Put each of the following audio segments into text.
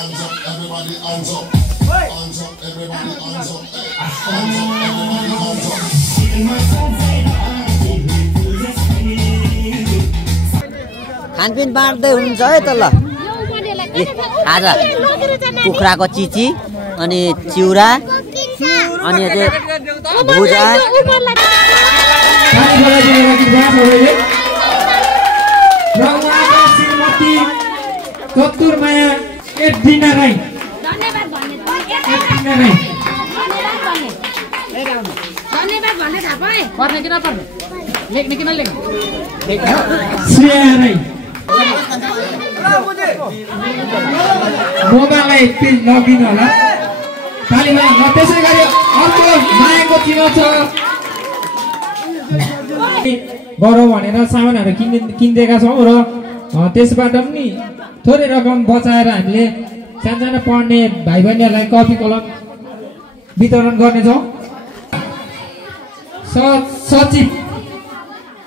hands up, everybody hands up. Hands up, everybody hands up. Hands up, everybody hands up. खानपिन बाँड्दै हुनुहुन्छ है त ल आज कुखुराको चिची अनि चिउरा अनि भुजा मोबाइललाई प्लिज लगिन होला तालिमा त्यसै गरी अर्को मायाको चिनो छ गरौँ भनेर सामानहरू किन्देका छौँ र त्यसबाट पनि थोरै रकम बचाएर हामीले सानसानो पढ्ने भाइ बहिनीहरूलाई कपी कलम वितरण गर्नेछौँ। सचिव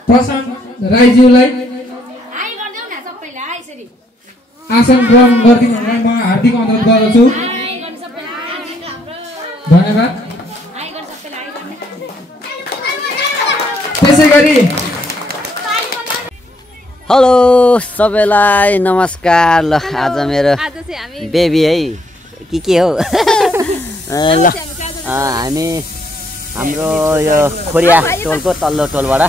प्रशान्त राईज्यूलाई आसन ग्रहण गरिदिनुलाई म हार्दिक अनुरोध गर्दछु। धन्यवाद। त्यसै गरी हेलो सबैलाई नमस्कार। ल आज मेरो बेबी है के हो ल हामी हाम्रो यो खोरिया टोलको तल्लो टोलबाट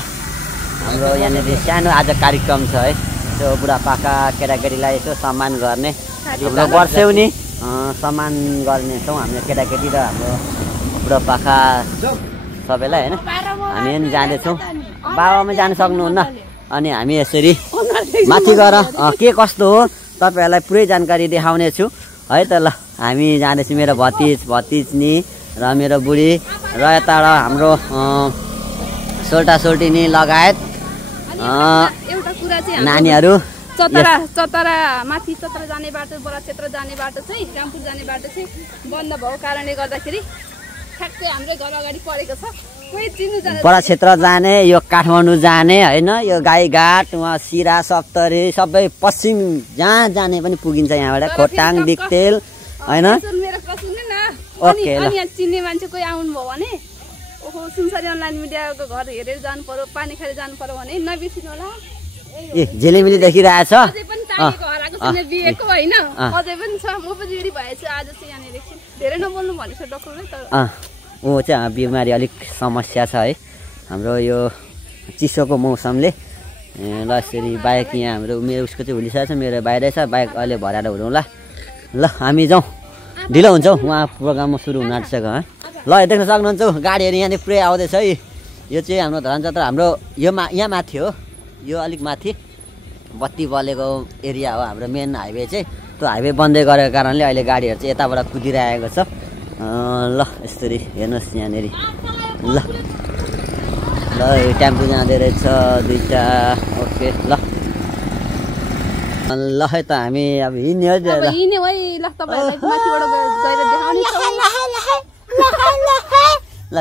हाम्रो यहाँनिर सानो आज कार्यक्रम छ है। त्यो बुढापाका केटाकेटीलाई यसो सम्मान गर्ने हाम्रो वर्षेउनी सम्मान गर्नेछौँ हामीले केटाकेटी र हाम्रो बुढापाका सबैलाई होइन। हामी पनि जाँदैछौँ, बाबामा जानु सक्नुहुन्न। अनि हामी यसरी माथि गएर के कस्तो हो तपाईँहरूलाई पुरै जानकारी देखाउने छु है त। ल हामी जाँदैछौँ, मेरो भतिजनी र मेरो बुढी र यताबाट हाम्रो सोल्टा सोल्टिनी लगायत नानीहरू चतरा माथि चतरा जाने बाटो बडा क्षेत्र जाने बाटो चाहिँ रामपुर जाने बाटो चाहिँ बन्द भएको कारणले गर्दाखेरि ठ्याक्कै हाम्रै घर अगाडि परेको छ। कोही चिन्नु जाने बडा क्षेत्र जाने यो काठमाडौँ जाने होइन, यो गाईघाट वहाँ सिरा सप्तरी सबै पश्चिम जहाँ जाने पनि पुगिन्छ यहाँबाट, खोटाङ दिक्तेल होइन। मेरो प्रश्न न ओके ल यहाँ चिन्ने मान्छे कोही आउनुभयो भने ओहो सुनसरी अनलाइन मिडियाको घर हेरेर जानु पर्यो, पानी खाएर जानु पर्यो भने नबिर्सिनु होला। ए झिलिमिली देखिरहेछ अझै पनि टाढेको हराएको छैन बिहेको होइन, अझै पनि छ। म पनि रेडी भएछु आज चाहिँ यहाँनिर एकछिन धेरै नबोल्नु भनेको छ डक्टरले। तर ऊ चाहिँ बिमारी अलिक समस्या छ है हाम्रो यो चिसोको मौसमले। ल यसरी बाइक यहाँ हाम्रो मेरो उसको चाहिँ हुलिसकेको छ, मेरो बाहिरै छ, बाइक अहिले भराएर हुँला। ल हामी जाउँ, ढिलो हुन्छ हौ उहाँ प्रोग्राममा सुरु हुन आँटिसक्यो। ल देख्न सक्नुहुन्छ गाडीहरू यहाँनिर पुरै आउँदैछ है। यो चाहिँ हाम्रो धरान चत्र हाम्रो यहाँ माथि हो, यो अलिक माथि बत्ती बलेको एरिया हो हाम्रो मेन हाइवे चाहिँ। त्यो हाइवे बन्दै गरेको कारणले अहिले गाडीहरू चाहिँ यताबाट कुदिरहेको छ। ल यसरी हेर्नुहोस् यहाँनिर ल ल यो टेम्पो जाँदै रहेछ दुईवटा। ओके ल ल है त हामी अब हिँड्ने हो हिँड्ने है। ल तपाईँहरूलाई माथिबाट गएर देखाउने ल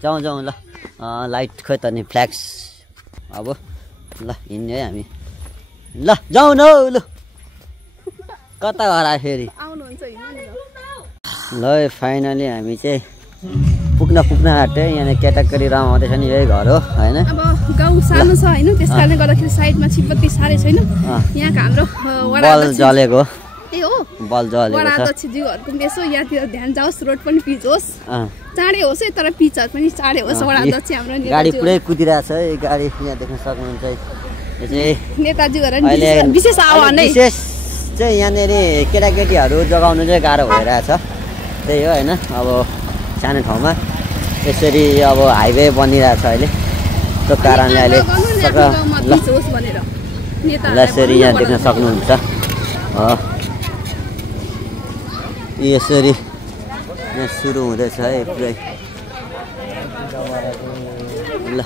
जाउँ ल लाइट खोइ त नि फ्ल्याक्स अब ल हिँड्ने है हामी। ल जाउँ न हौ ल कता हरा फेरि ल फाइनली हामी चाहिँ पुग्न आँट्यो। यहाँ केटाकेटी रमाउँदैछ नि यही घर हो होइन। अब गाउँ सानो छ होइन, त्यस कारणले गर्दाखेरि साइडमा चिपत्ती साह्रै छैन। यहाँको हाम्रो बल जलेको ए हो बल जलेको वडा अध्यक्षज्यूहरूको पनि यसो यहाँतिर ध्यान जाओस्, रोड पनि पिच होस्, चाँडै होस् है, तर पिचहरू पनि चाँडै होस्। वडा अध्यक्ष हाम्रो गाडी पुरै कुदिरहेछ है। गाडी यहाँ देख्न सक्नुहुन्छ यो चाहिँ नेताजीहरू विशेष आह्वान है। विशेष चाहिँ यहाँनिर केटाकेटीहरू जगाउनु चाहिँ गाह्रो भइरहेछ, त्यही हो होइन। अब सानो ठाउँमा यसरी अब हाइवे बनिरहेछ अहिले, त्यो कारणले अहिले ल यसरी यहाँ देख्न सक्नुहुन्छ यसरी यहाँ सुरु हुँदैछ है पुरै। ल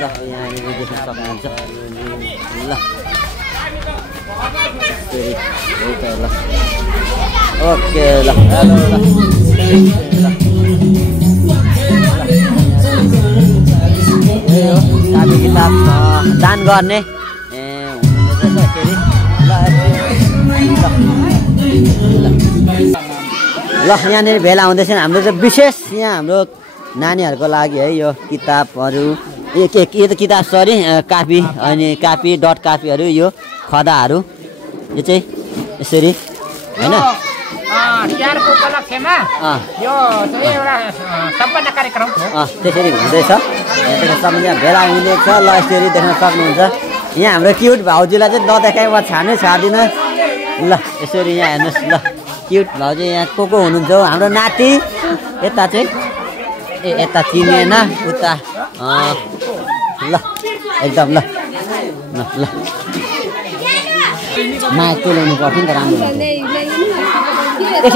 यहाँनिर देख्न सक्नुहुन्छ ल ल ओके ल किताब दान गर्ने हुँदैछ यसरी। ल यहाँनिर भेला हुँदैछ हाम्रो चाहिँ विशेष यहाँ हाम्रो नानीहरूको लागि है यो किताबहरू यो त किताब सरी कापी अनि कापी डट कापीहरू यो खदाहरू यो चाहिँ यसरी होइन तिहारको उपलक्ष्यमा यो चाहिँ एउटा सम्पन्न कार्यक्रम हो त्यसरी हुँदैछ सबैजना भेला हुँदैछ ल यसरी देख्न सक्नुहुन्छ यहाँ हाम्रो क्युट भाउजूलाई चाहिँ नदेखाइ म छानै छाड्दिनँ ल यसरी यहाँ हेर्नुहोस् ल क्युट भाउजू यहाँ को हुनुहुन्छ हाम्रो नाति यता चाहिँ यता चिनिएन उता ल एकदम ल ल माया तुल्याउनु पर्थ्यो नि त राम्रो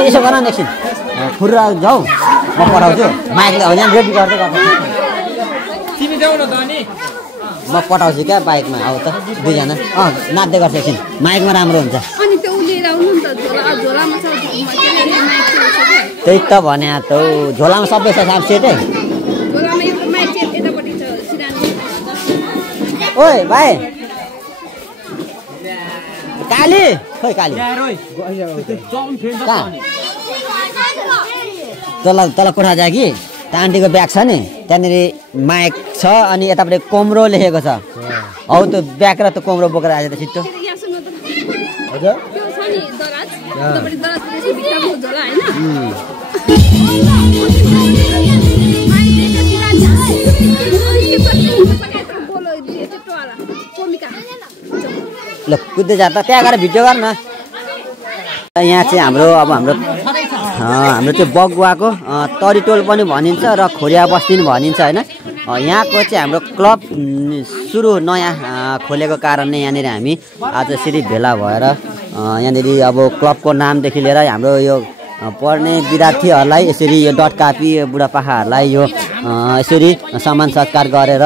यसो गर न एकछिन फुर्रा जाऊ म पठाउँछु माइकले यहाँ रेडी गर्दै गर्छ तिमी जाऊ न त अनि म पठाउँछु क्या बाइकमा अब त दुईजना नाच्दै गर्छ एकछिन माइकमा राम्रो हुन्छ अनि त्यो उलिएर आउनु नि त झोलामा छ त्यही त भने त झोलामा सबै छ साब सेटै झोलामा एउटा माइक यतापट्टि छ सिरानी ओइ भाइ काली खोइ काली तल कोठा जा कि त्यहाँ आन्टीको ब्याग छ नि त्यहाँनिर माइक छ अनि यतापट्टि कोम्रो लेखेको छ हौ त्यो ब्याग र त्यो कोम्रो बोकेर आएछ त छिट्टो यहाँ सुन्नु त हजुर त्यो छ नि दराज यतापट्टि दराज त्यसको भित्रको झोला ल कुद्दै जा त त्यहाँ गएर भिडियो गर न यहाँ चाहिँ हाम्रो अब हाम्रो चाहिँ बगुवाको तरिटोल पनि भनिन्छ र खोरिया बस्ती पनि भनिन्छ होइन यहाँको चाहिँ हाम्रो क्लब सुरु नयाँ खोलेको कारणले यहाँनिर हामी आज यसरी भेला भएर यहाँनिर अब क्लबको नामदेखि लिएर हाम्रो यो पढ्ने विद्यार्थीहरूलाई यसरी यो डट कापी बुढापाकाहरूलाई यो यसरी सम्मान सत्कार गरेर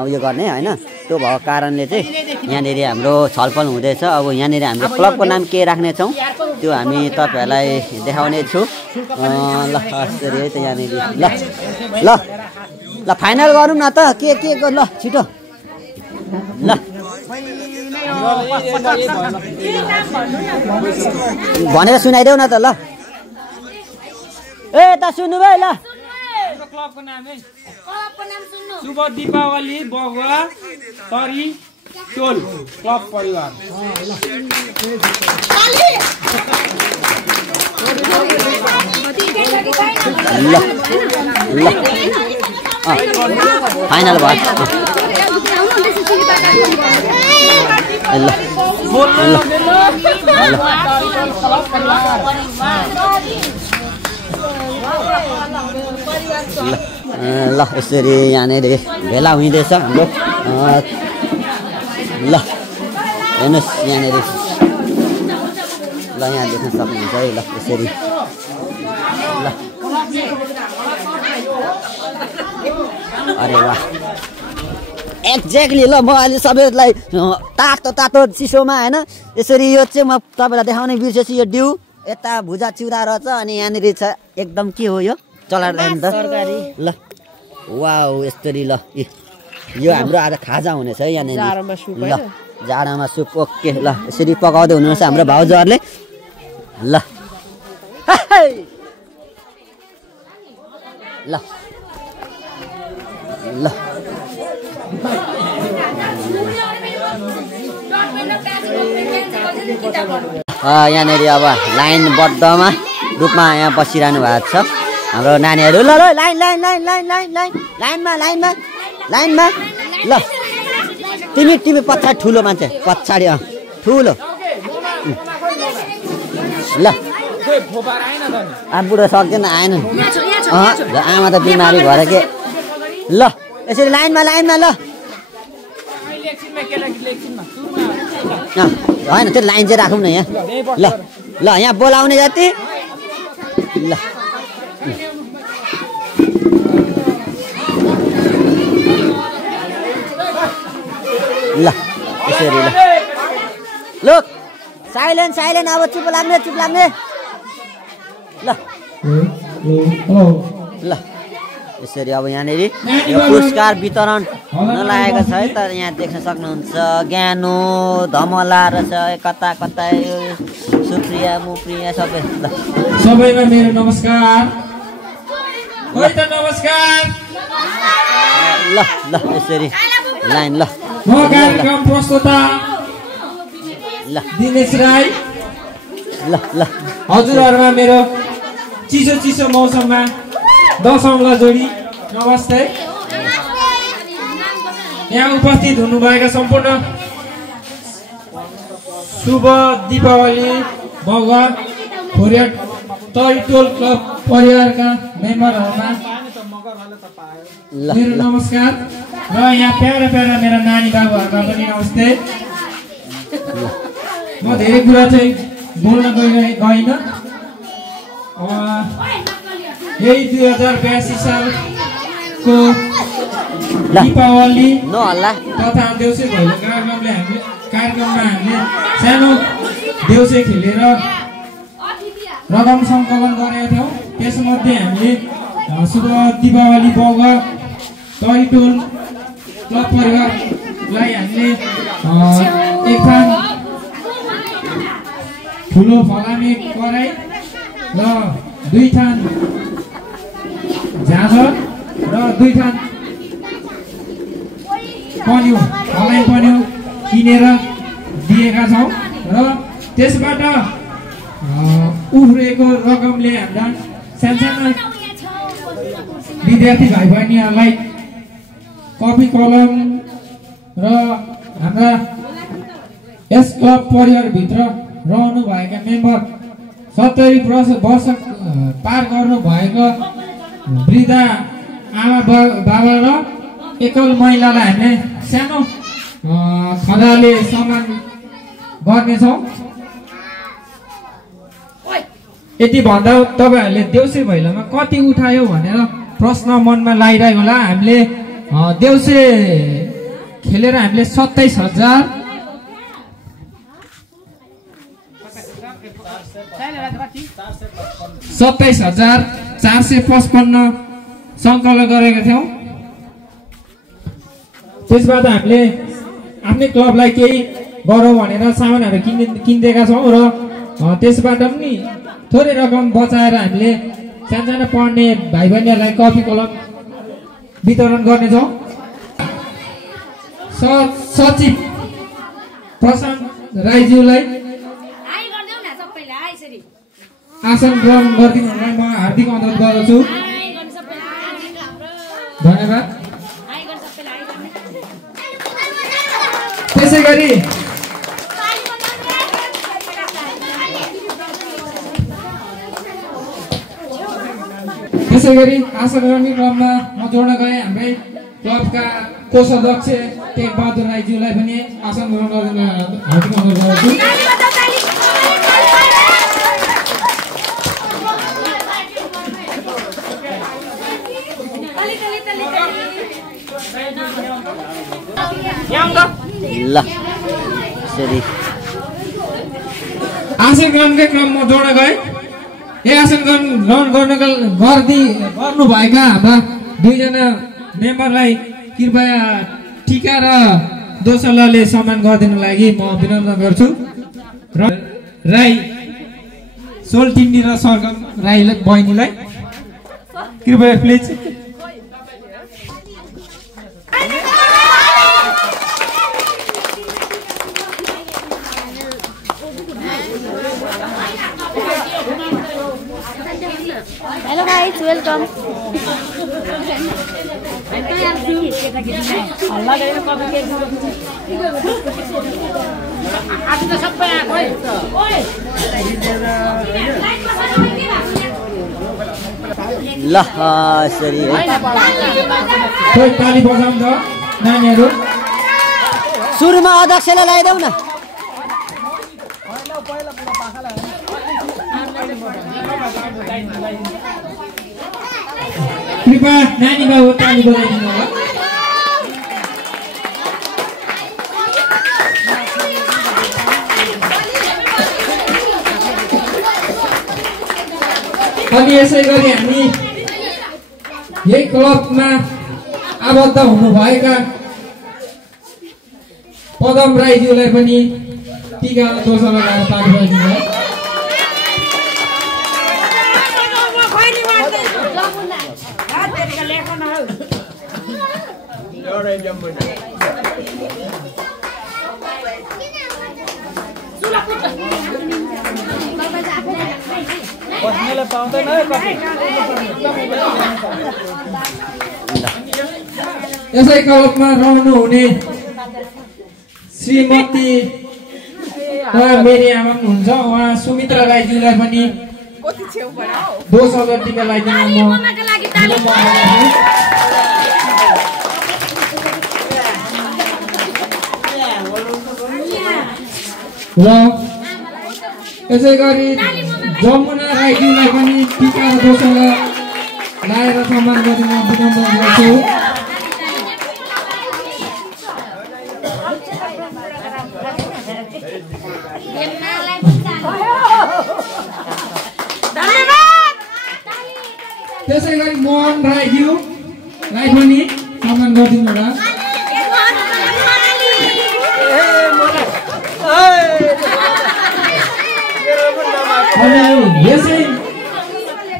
उयो गर्ने होइन त्यो भएको कारणले चाहिँ यहाँनिर हाम्रो छलफल हुँदैछ अब यहाँनिर हाम्रो क्लबको नाम के राख्नेछौँ त्यो हामी तपाईँहरूलाई देखाउने छु ल यसरी है त यहाँनिर ल ल ल फाइनल गरौँ न त के ल छिटो ल भनेर सुनाइदेऊ न त ल ए त सुन्नु भयो ल क्लबको नाम है शुभ दीपावली बगुवा तरी टोल क्लब परिवार ल ल फाइनल भयो ल ल यसरी यहाँनिर भेला हुँदैछ हाम्रो ल हेर्नुहोस् यहाँनिर ल यहाँ देख्न सक्नुहुन्छ है ल यसरी ल अरे वाह एक्ज्याक्टली ल म अहिले सबैलाई तातो तातो चिसोमा होइन यसरी यो चाहिँ म तपाईँलाई देखाउने बिर्सेछु यो डिउ यता भुजा चिउरा रहेछ अनि यहाँनिर छ एकदम के हो यो चलाएर त ल वाउ यस्तरी ल यो हाम्रो आज खाजा हुनेछ है यहाँनिर ल जाडामा सुप ओके ल यसरी पकाउँदै हुनुहुन्छ हाम्रो भाउजूहरूले ल ल ल यहाँनिर अब लाइनबद्धमा रूपमा यहाँ बसिरहनु भएको छ हाम्रो नानीहरू ल ल line line line line line line लाइनमा लाइनमा लाइनमा ल तिमी पछाडि ठुलो मान्छे पछाडि ठुलो ल बुढो सक्दैन आएन आमा त बिमारी भएर के ल यसरी लाइनमा लाइनमा ल होइन त्यो लाइन चाहिँ राखौँ न यहाँ ल ल यहाँ बोलाउने जति ल ल यसरी ल ल साइलेन्ट साइलेन्ट अब चुप लाग्ने ल ल यसरी अब यहाँनिर यो पुरस्कार वितरण हुन लागेको छ है त यहाँ देख्न सक्नुहुन्छ ज्ञानो धमला रहेछ कता कता सुप्रिया मुप्रिया सबै ल सबैमा मेरो नमस्कार कोही त नमस्कार ल ल यसरी लाइन ल म कार्यक्रम प्रस्तुता ल दिनेश राई ल ल हजुरहरुमा मेरो चिसो चिसो मौसममा दशौंला जोडी नमस्ते यहाँ उपस्थित हुनुभएका सम्पूर्ण शुभ दीपावली मगवा खोरिया टोल क्लब परिवारका मेम्बरहरुमा मेरो नमस्कार र यहाँ प्यारा प्यारा मेरा नानी बाबुहरुमा पनि नमस्ते म धेरै कुरा चाहिँ बोल्न गइन यही 2082 सालको दीपावली नहल्ला तथा देउसे भैलो कार्यक्रममा हामीले सानो देउसे खेलेर रकम सङ्कलन गरेका थियौँ। त्यसमध्ये हामीले शुभ दीपावली बगर टोल क्लब परिवारलाई हामीले एक थान ठुलो फलामे कराई र 2 थान झाँझर र 2 थान पन्यु फलाइ पन्यु किनेर दिएका छौँ र त्यसबाट उफ्रेको रकमले हाम्रा सानसाना विद्यार्थी भाइ बहिनीहरूलाई कपी कलम र हाम्रा यस क्लब परिवारभित्र रहनुभएका मेम्बर 70 वर्ष पार गर्नुभएका वृद्ध आमा बाबा र एकल महिलालाई हामीले सानो खदाले सम्मान गर्नेछौँ। यति भन्दा तपाईहरुले देउसे भैलोमा कति उठायो भनेर प्रश्न मनमा लागिरहेको होला। हामीले देउसे खेलेर हामीले 27,455 सङ्कलन गरेका थियौँ। त्यसबाट हामीले आफ्नै क्लबलाई केही गरौँ भनेर सामानहरू किनिदिएका छौँ र त्यसबाट पनि थोरै रकम बचाएर हामीले सानसानो पढ्ने भाइ बहिनीहरूलाई कपी कलम वितरण गर्नेछौँ। सचिव प्रशान्त राईज्यूलाई आसन ग्रहण गरिदिनुलाई म हार्दिक अनुरोध गर्दछु। धन्यवाद। त्यसै गरी आसन गर्ने क्रममा म जोड्न गएँ हाम्रै क्लबका कोषाध्यक्ष टेक बहादुर राईज्यूलाई पनि आसन ग्रहण गर्न हार्दिक अनुरोध गर्दछु। ल यसरी आसन ग्रहणकै क्रममा जोड्न गए आसन ग्रहण गर्नुभएका हाम्रा 2 जना मेम्बरलाई कृपया टीका र दोसल्लाले सम्मान गरिदिनु लागि म विनम्र गर्छु। र राई सोलटिन्डी र सरगम राई बहिनीलाई कृपया प्लिज Hello guys, welcome. ल यसरी ताली बजाउनु त नानीहरू। सुरुमा अध्यक्षलाई लगाइदेऊ न। कृपया नानी बाबु ताली बजाइदिनु होला। अनि यसै गरी हामी यही क्लबमा आबद्ध हुनुभएका पदम राईज्यूलाई पनि टीका दोस्रो लगाएर ताली बजाइदिनु होला। बस्नेले पाउँदैन है कफी यसै क्लबमा रहनु हुने श्रीमती मेरी आमा हुनुहुन्छ उहाँ सुमित्रा राईज्यूलाई पनि 200 टिका लगाइदिनु म र यसै गरी जमुना राईज्यूलाई पनि टिका 200 लगाएर सम्मान गरिदिन विनम्र गर्छु। त्यसै गरी मोहन राईज्यूलाई पनि सम्मान गरिदिनु होला। अनि यसै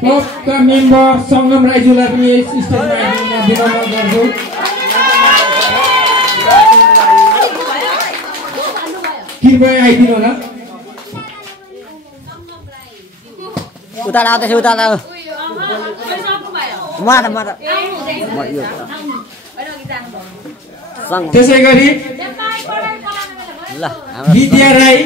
क्लबका मेम्बर सङ्गम राईज्यूलाई पनि यस स्टेजमा आइदिन विनम्र गर्छु। कृपया आइदिनु होला। उता आउँदैछ उता त्यसै गरी विद्या राई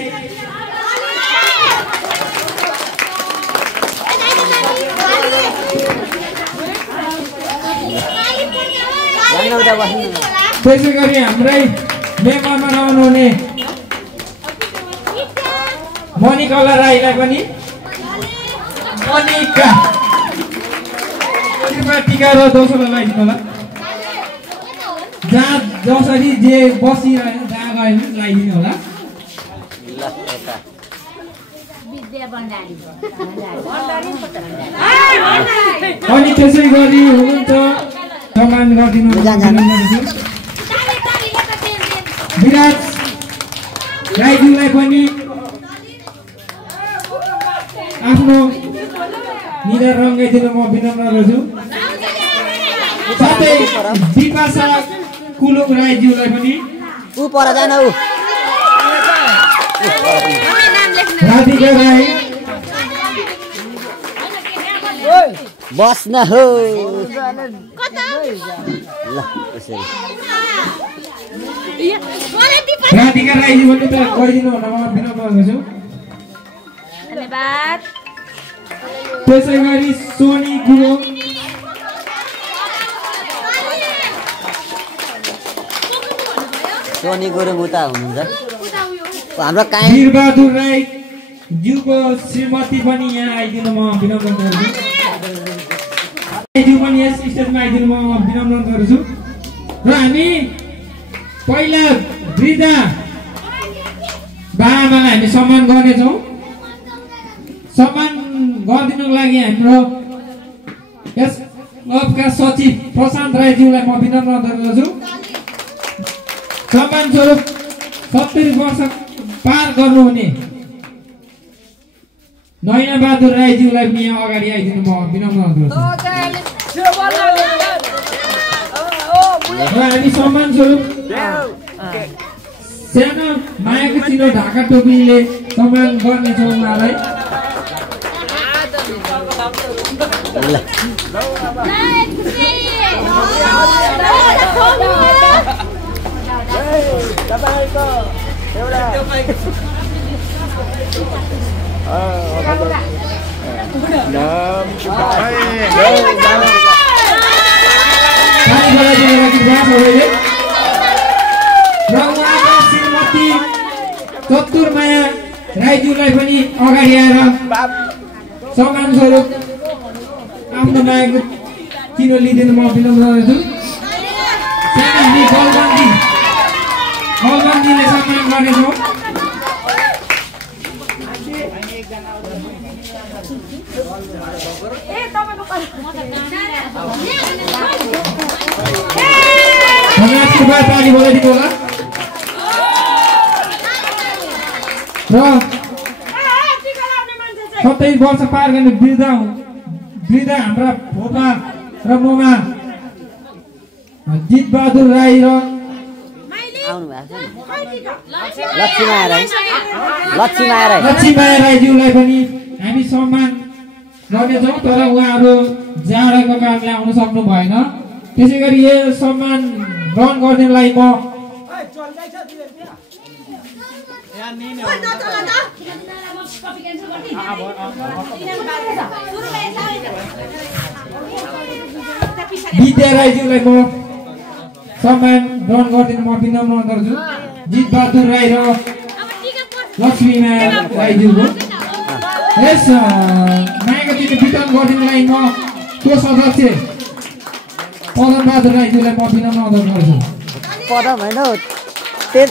त्यसै गरी हाम्रै मेम्बरमा रहनुहुने मणिकला राईलाई पनि मणिका टिका र 200 लगाइदिनु होला। जहाँ जसरी जे बसिरह्यो जहाँ गयो लगाइदिनु होला। अनि त्यसै गरी हुनुहुन्छ सम्मान गरिदिनु विराज राईज्यूलाई पनि आफ्नो निधार रङ्गाइदिनु म विनम्र गर्छु। साथै विपाशा कुलुङ राईज्यूलाई पनि राधिका राई बस्न हो राधिका राईजी पनि त गरिदिनु होला म विनम्र गर्छु। धन्यवाद। त्यसै गरी सोनी गुरुङ उता हुनुहुन्छ हाम्रो वीरबहादुर राई ज्यूको श्रीमती पनि यहाँ आइदिनु म विनम्र गर्छु। ज्यू पनि यस स्टेजमा आइदिनु म विनम्र गर्छु। र हामी पहिला वृद्ध बाबाआमालाई हामी सम्मान गर्नेछौँ। सम्मान गरिदिनुको लागि हाम्रो यस क्लबका सचिव प्रशान्त राईज्यूलाई म विनम्र गर्छु। सम्मान स्वरूप 70 वर्ष पार गर्नुहुने नयना बहादुर राईज्यूलाई पनि यहाँ अगाडि आइदिनु म विनम्र गर्छु। र हामी सम्मान स्वरूप सानो मायाको चिनो ढाका टोपीले सम्मान गर्नेछौँ उहाँलाई। श्रीमती चतुरमाया राईज्यूलाई पनि अगाडि आएर सम्मान स्वरूप आफ्नो मायाको चिनो लिइदिनु म विनम्र गर्छु। गलबन्दीले सम्मान गर्नेछौँ। ताली बोलाइदिनु होला। र 27 वर्ष पार गर्ने वृद्ध हाम्रा फोपा र मोमा जितबहादुर राई र आउनु भएको छ नि लक्ष्मीमाया राईज्यूलाई पनि हामी सम्मान गर्नेछौँ तर उहाँहरू जाडोको कारणले आउन सक्नु भएन त्यसै गरी यो सम्मान ग्रहण गर्नेलाई म विद्या राईज्यूलाई म सम्मान ग्रहण गरिदिनु म विनम्र गर्छु जितबहादुर राई र लक्ष्मीमाया राईज्यूको यस मायाको चिठी वितरण गरिदिनुलाई म को सदस्य पदमबहादुर राईज्यूलाई म विनम्र अनुरोध गर्छु पदम होइन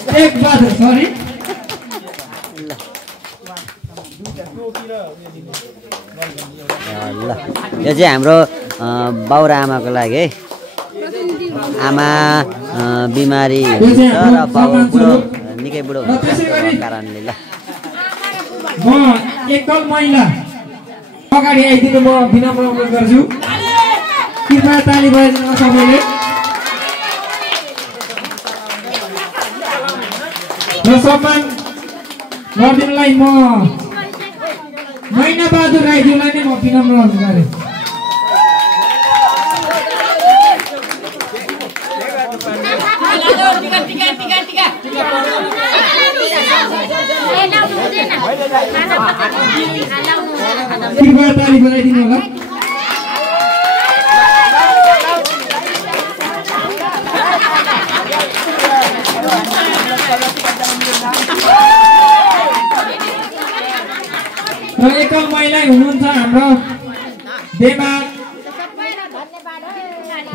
टेकबहादुर सरी ल यो चाहिँ हाम्रो बाउ र आमाको लागि है आमा बिमारी हुन्छ र बाउ बुढो निकै बुढो हुनुहुन्छ कारणले ल म एकल महिला अगाडि आइदिनु म विनम्र अनुरोध गर्छु कृपया ताली बजाइदिनु सबैले र सम्मान गरिदिनुलाई म मैनाबहादुर राईज्यूलाई नै म विनम्र अनुरोध गरेँ कृपया ताली बजाइदिनु होला र एकल महिला हुनुहुन्छ हाम्रो देमा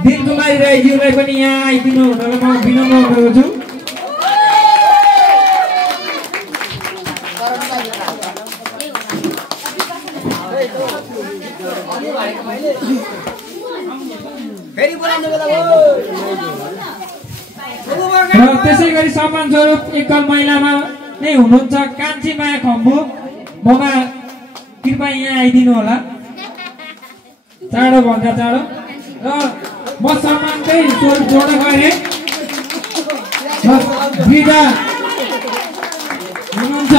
दिलकुमारी राईज्यूलाई पनि यहाँ आइदिनु हुनलाई म विनम्र अनुरोध गर्छु र त्यसै गरी सम्मान स्वरूप एकल महिलामा नै हुनुहुन्छ कान्छी माया खम्बु ममा कृपया यहाँ आइदिनु होला चाँडो भन्दा चाँडो र म सम्मानकै स्वरूप जोड्न गएँ र वृद्धा हुनुहुन्छ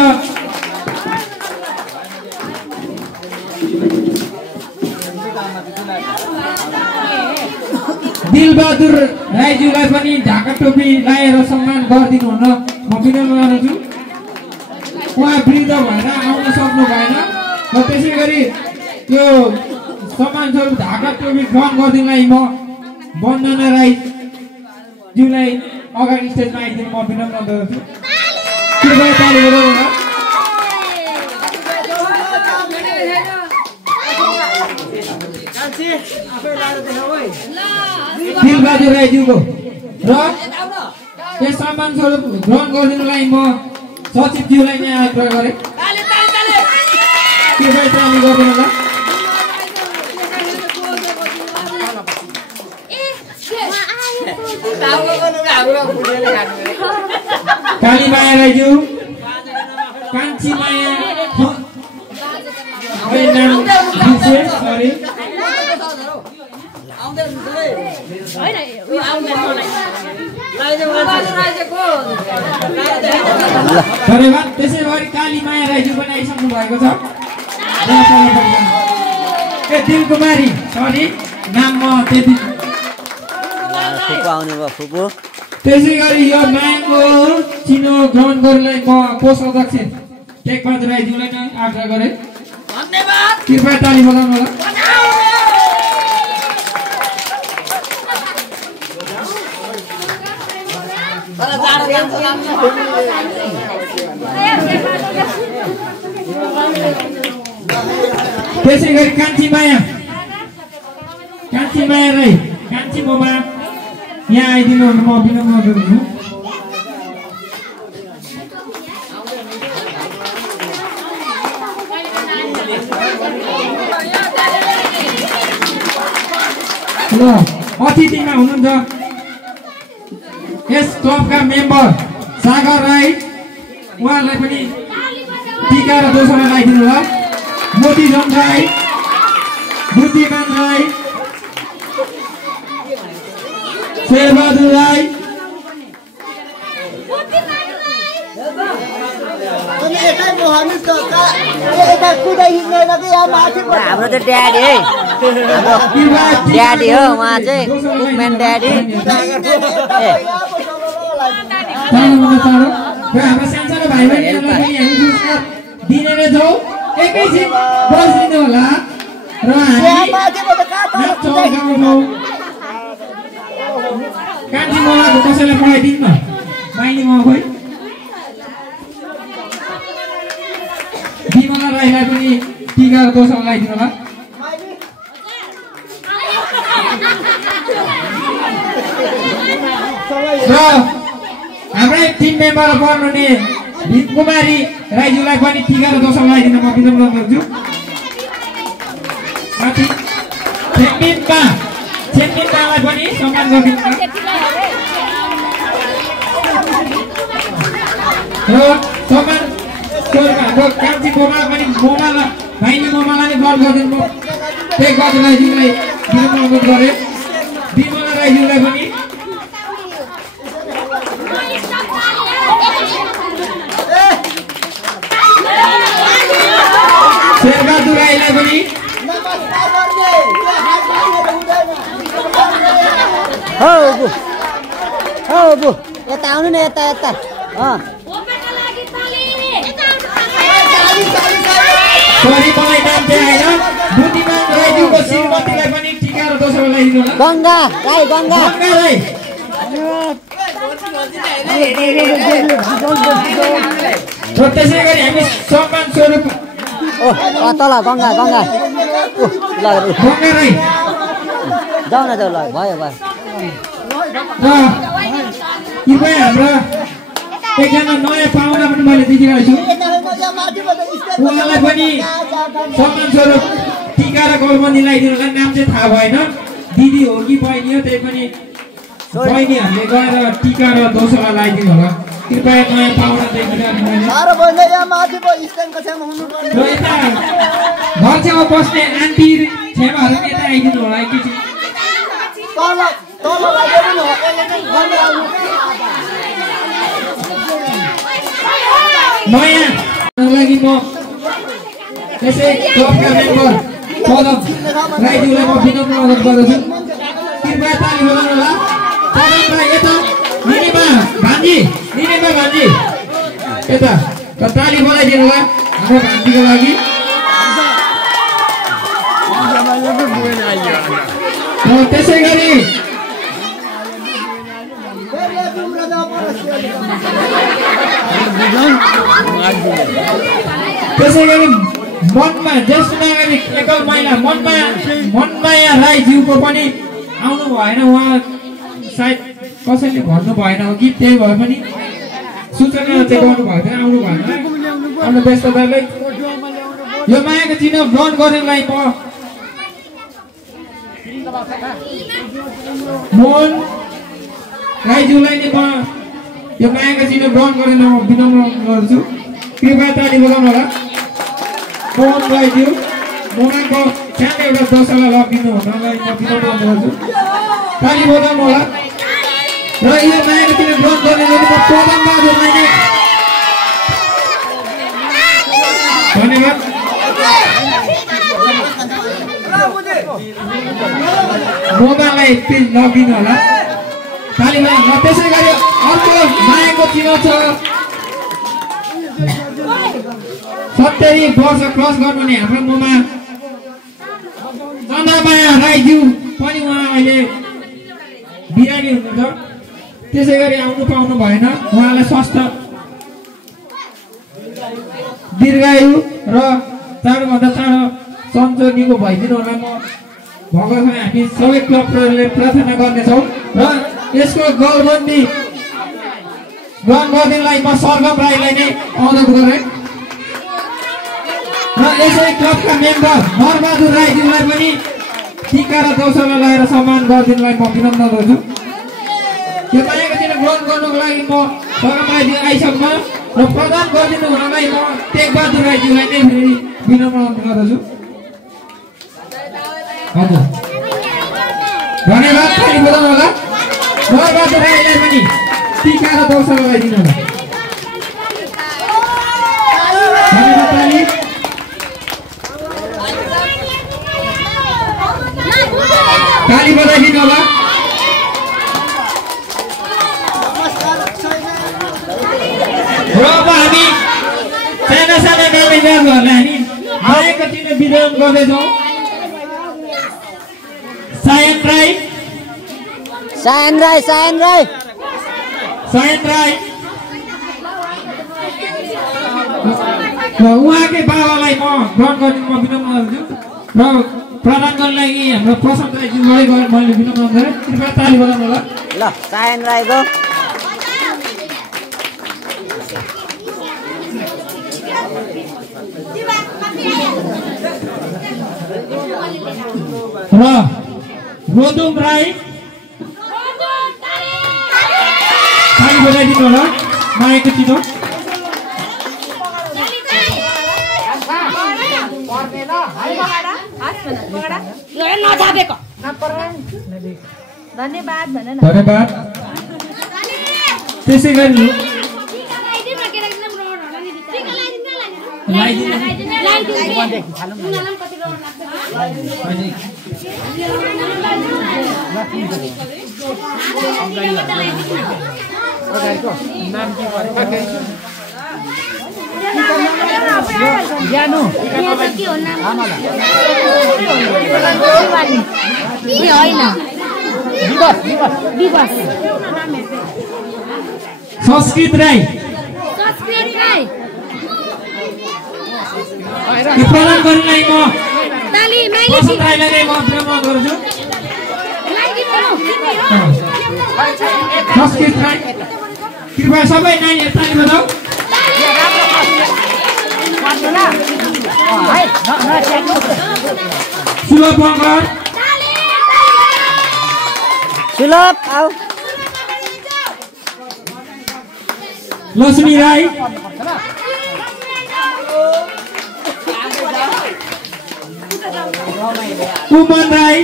दिलबहादुर राईज्यूलाई पनि ढाका टोपी लगाएर सम्मान गरिदिनु हुन म विनम्र गर्छु उहाँ वृद्ध भएर आउन सक्नु भएन र त्यसै गरी त्यो सम्मान स्वरूप ढाका टोपी ग्रहण गरिदिनुलाई म वन्दना राईज्यूलाई अगाडि स्टेजमा आइदिनु म विनम्र गर्छु कृपया ताली बजाउनु दिलबहादुर राईज्यूको र यस सम्मान स्वरूप ग्रहण गरिदिनुलाई म सचिवज्यूलाई नै आग्रह गरेँ कृपया ताली गरिदिनु होला कालीमाया राईज्यू कान्छी माया सरी धन्यवाद त्यसै गरी कालीमाया राईज्यू पनि आइसक्नु भएको छ दिलकुमारी सरी नाम म त्यति फुपू आउनुभयो फुपू त्यसै गरी यो म्याङ्गो चिनो ग्रहण गर्नलाई म कोष अध्यक्ष टेकबहादुर राईज्यूलाई नै आग्रह गरेँ धन्यवाद कृपया ताली बजाउनु होला त्यसै गरी कान्छी माया राई कान्छी मोमा यहाँ आइदिनु म विनम्र गर्छु ल अतिथिमा हुनुहुन्छ यस क्लबका मेम्बर सागर राई उहाँलाई पनि टीका र दोस्रो लगाइदिनु होला मोतीजन राई बुद्धिमान राई शेरबहादुर राई हाम्रो चाहिँ ड्याडी है हाम्रो ड्याडी हो उहाँ चाहिँ कुकम्यान ड्याडी हाम्रो सानसानो भाइ बहिनीहरूलाई पनि हामी पुरस्कार दिने नै छौँ एकैछिन बसिदिनु होला र हामी नाच्छौँ गाउँछौँ कान्छी मलाको कसैलाई पठाइदिनु न माइली म खोइ बिमला राईलाई पनि टिका र दोस्रो लगाइदिनु होला र हाम्रै टिम मेम्बर पर्नुहुने भीमकुमारी राईज्यूलाई पनि टिका र दोस्रो लगाइदिन म विनम्र गर्छु माथि चेन्मिनबालाई पनि सम्मान गरिदिनु र सम्मान हाम्रो कान्छी मोमा पनि मोमाला भाइनी मोमालाई नि गल गरिदिनु म टेक गर्दै राईज्यूलाई विनम्र अनुरोध गरेँ बिमला राईज्यूलाई पनि शेरबहादुर राईलाई पनि हो बु यता आउनु न यता यता सरी मलाई नाम चाहिँ आएन बुद्धिमान राईज्यूको श्रीमतीलाई पनि टिका र दोस्रो लगाइदिनु होला गङ्गा राई गङ्गा राई र त्यसै गरी हामी सम्मान स्वरूप तल गङ्गा गङ्गा गङ्गा राई जाऊ न जाऊ ल भयो भयो कृपया हाम्रा एकजना नयाँ पाहुना पनि मैले देखिरहेको छु उहाँलाई पनि सम्मान स्वरूप टिका र गौरबन्दी लगाइदिनु होला नाम चाहिँ थाहा भएन दिदी हो कि बहिनी हो त्यही पनि बहिनीहरूले गएर टिका र दोस्रो लगाइदिनु होला कृपया नयाँ पाहुना देखिरहेको र यता घर छेउमा बस्ने आन्टी छेमाहरू पनि यता आइदिनु होला एकैछिन नयाँ लागि म त्यसै क्लबका मेम्बर पदम राईज्यूलाई म विनम्र अनुरोध गर्दछु कृपया ताली बजाउनु होला पदम राई यता निनेमा भान्जी यता र ताली बजाइदिनु होला हाम्रो भान्जीको लागि त्यसै गरी मनमा ज्येष्ठ नागरिक एकल महिला मनमाया राईज्यूको पनि आउनु भएन उहाँ सायद कसैले भन्नु भएन हो कि त्यही भए पनि सूचना चाहिँ गर्नु भएको थिएन आउनु भएन आफ्नो व्यस्तताले यो मायाको चिन्ह ग्रहण गर्नेलाई म मोहन राईज्यूलाई नै म यो मायाको चिन्ह ग्रहण गरेर म विनम्र गर्छु कृपया ताली बजाउनु होला मोहन राईज्यू मोहनको सानो एउटा दशलाई लगिदिनु हुनलाई म विनम्र गर्छु ताली बजाउनु होला र यो मायाको चिन्ह ग्रहण गर्ने म पदम बहादुरलाई नै धन्यवाद मोबाइललाई प्लिज लगिदिनु होला तालीमा त्यसै गरी अर्को मायाको चिन्ह छ 70 वर्ष क्रस गर्नुहुने हाम्रो मोमा चन्द्रमाया राईज्यू पनि उहाँ अहिले बिरामी हुनुहुन्छ त्यसै गरी आउनु पाउनु भएन उहाँलाई स्वास्थ्य दीर्घायु र चाँडोभन्दा चाँडो सन्चो भइदिनु होला म भगवान् हामी सबै क्लबहरूले प्रार्थना गर्नेछौँ र यसको गौरबन्दी ग्रहण गर्नेलाई म सरगम राईलाई नै अनुरोध गरेँ र यसै क्लबका मेम्बर नरबहादुर राईज्यूलाई पनि टिका र दोस्रो लगाएर सम्मान गरिदिनुलाई म विनम्र गर्छु यो मायाको चिन्ह ग्रहण गर्नुको लागि म सरगम राईज्यू आइसक्न र प्रदान गरिदिनु हुनलाई म टेकबहादुर राईज्यूलाई नै फेरि विनम्र अनुरोध गर्दछु हजुर धन्यवाद ताली बजाउनु होला बहादुर राईलाई पनि टीका र दौसा लगाइदिनु होला। धन्यवाद ताली। ताली बजाइदिनु होला। र अब हामी साना साना नानीहरूलाई हामी मायाको चिन्ह वितरण गर्दैछौँ। सायन राई उहाँकै बाबालाई म ग्रहण गर्ने म विनम्र गर्छु र प्रदान गर्नलाई हाम्रो प्रशान्त राईज्यूबाटै मैले विनम्र गरेँ। कृपया ताली बजाउनु होला। ल सायन राईको र रोदुम राई ताली बजाइदिनु होला। मायाको चिनो धन्यवाद। त्यसै गरी संस्कृत राई प्रदान गर्नलाई म प्रशान्त राईलाई म विनम्र गर्छु। संस्कृत राई कृपया सबै नानीहरू ताली बजाऊ। सुलभ मगर आऊ। लक्ष्मी राई उमन राई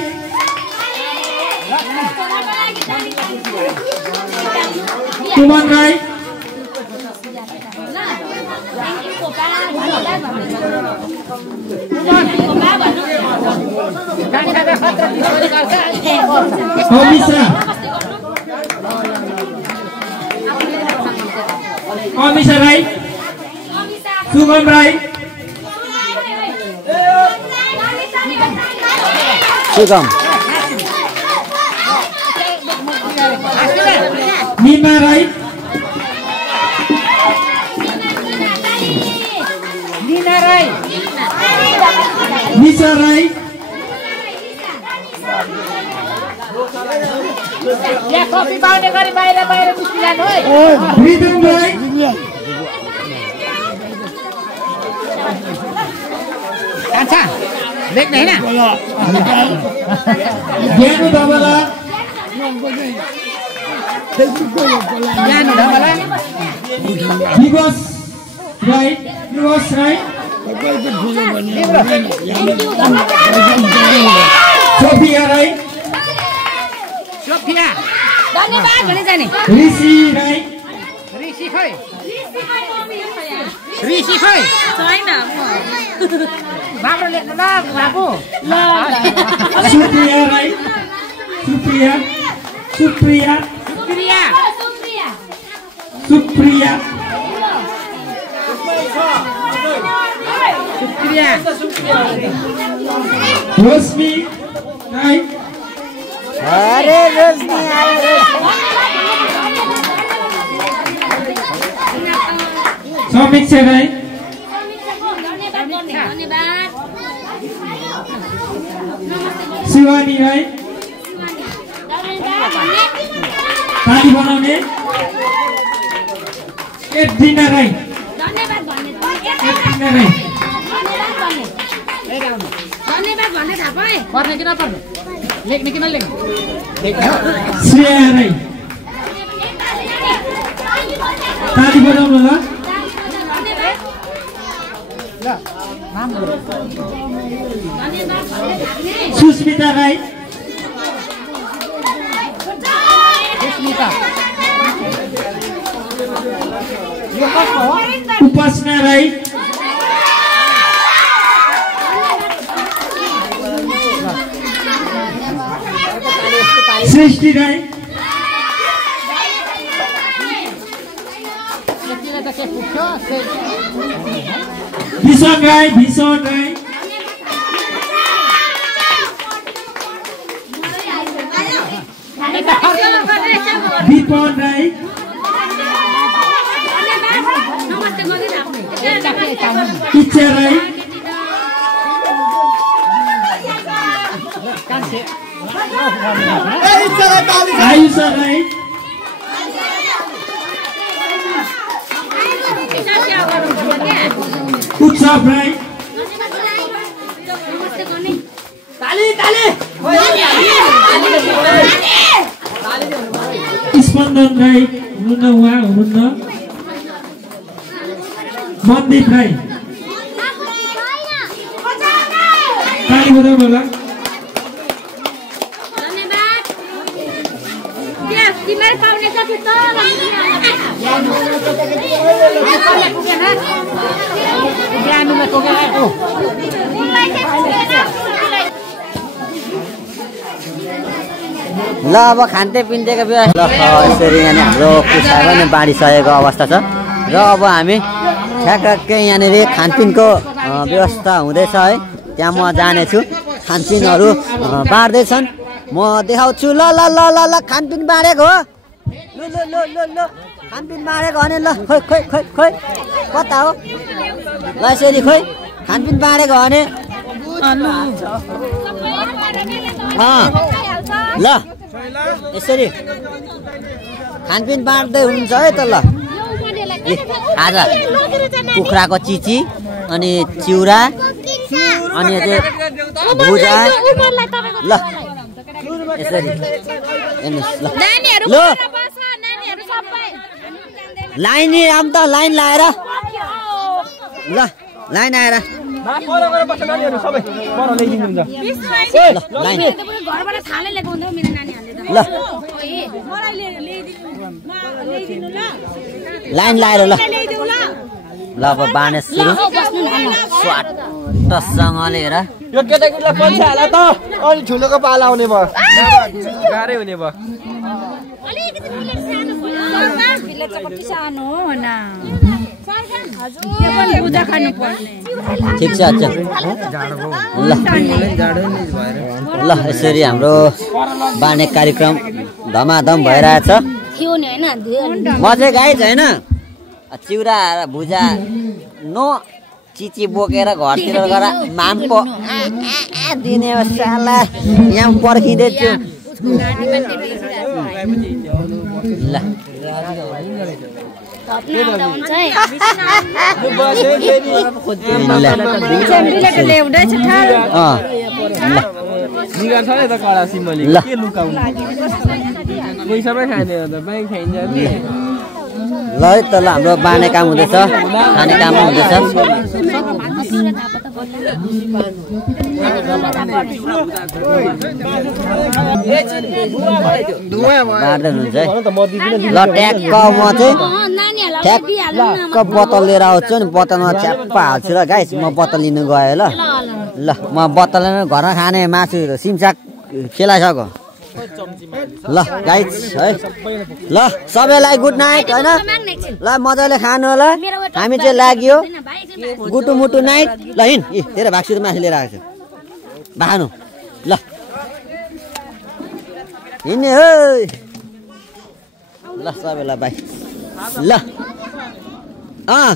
अमिषा राई सुगम राई निमा राई निशा राई कफी पाउने गरी बाहिर निस्किजानु है। रिदम राई अच्छा देख्ने हैन ज्ञानु धमला दिवस राई सोफिया राई धन्यवाद भने जाने ऋषि राई ऋषि खै छैन राम्रो लेख्नु ल बाबु। सुप्रिया राई सुप्रिया रोशनी राई अरे रोशनी समीक्षा राई शिवानी राई ताली बनाउने एडिना राई पर्ने कि नपर्ने लेख्ने कि नलेख्ने श्रेया राई ताली बजाउनु ल। सुस्मिता राई उपासना राई सृष्टि राई भीषण राई विपन राई इच्छा राई आयुष राई उत्सव राई स्पन्दन राई हुनुहुन्न उहाँ हुनुहुन्न मनदीप राई ताली बजाउँ होला ल अब खान्थे पिन्थेको व्यवस्था यसरी यहाँनिर हाम्रो पुस्ताको नि बाँडिसकेको अवस्था छ र अब हामी ठ्याक्कै यहाँनिर खानपिनको व्यवस्था हुँदैछ है त्यहाँ म जानेछु खानपिनहरू बाँड्दैछन् म देखाउँछु ल ल ल ल ल खानपिन बाँडेको हो ल ल ल ल ल खानपिन बाँडेको भने ल खोइ खोइ खोइ खोइ कता हो ल यसरी खोइ खानपिन बाँडेको भने ल यसरी खानपिन बाँड्दै हुनुहुन्छ है त ल आज कुखुराको चिची अनि चिउरा अनि भुजा ल यसरी हेर्नुहोस् ल लाइन आउँ त लाइन लाएर ल लाइन आएर ल लाइन लाएर ल ल अब बाँड्ने सुरु स्वाटसँगले हेर यो केटाकेटीलाई पन्छ होला त अनि ठुलोको पाला आउने भयो गाह्रै हुने भयो ठिक छ अच्छा ल यसरी हाम्रो बाँड्ने कार्यक्रम धमाधम भइरहेछ म चाहिँ गाई छैन चिउरा भुजा नो चिची बोकेर घरतिर गएर मामको दिने साला यहाँ पर्खिँदैछु ल ल है त ल हाम्रो बाँड्ने काम हुँदैछ खाने काम हुँदैछ बाँड्दै हुनुहुन्छ है ल ट्याक्क म चाहिँ ठ्याक्क बोतल लिएर आउँछु नि बोतलमा च्याप्पा हाल्छु र गाइस म बोतल लिनु गएँ ल ल म बोतल घरमा खाने मासु सिमसाग खेलाइसक्यो ल गाइस है ल सबैलाई गुड नाइट होइन ल मजाले खानु होला हामी चाहिँ लाग्यो गुटु मुटु नाइट ल हिँड तेरो भाग्सुरो मासु लिएर आएको छु भानु ल हिँड्ने हो ल सबैलाई बाई ल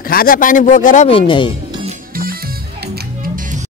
खाजा पानी बोकेर पनि हिँड्ने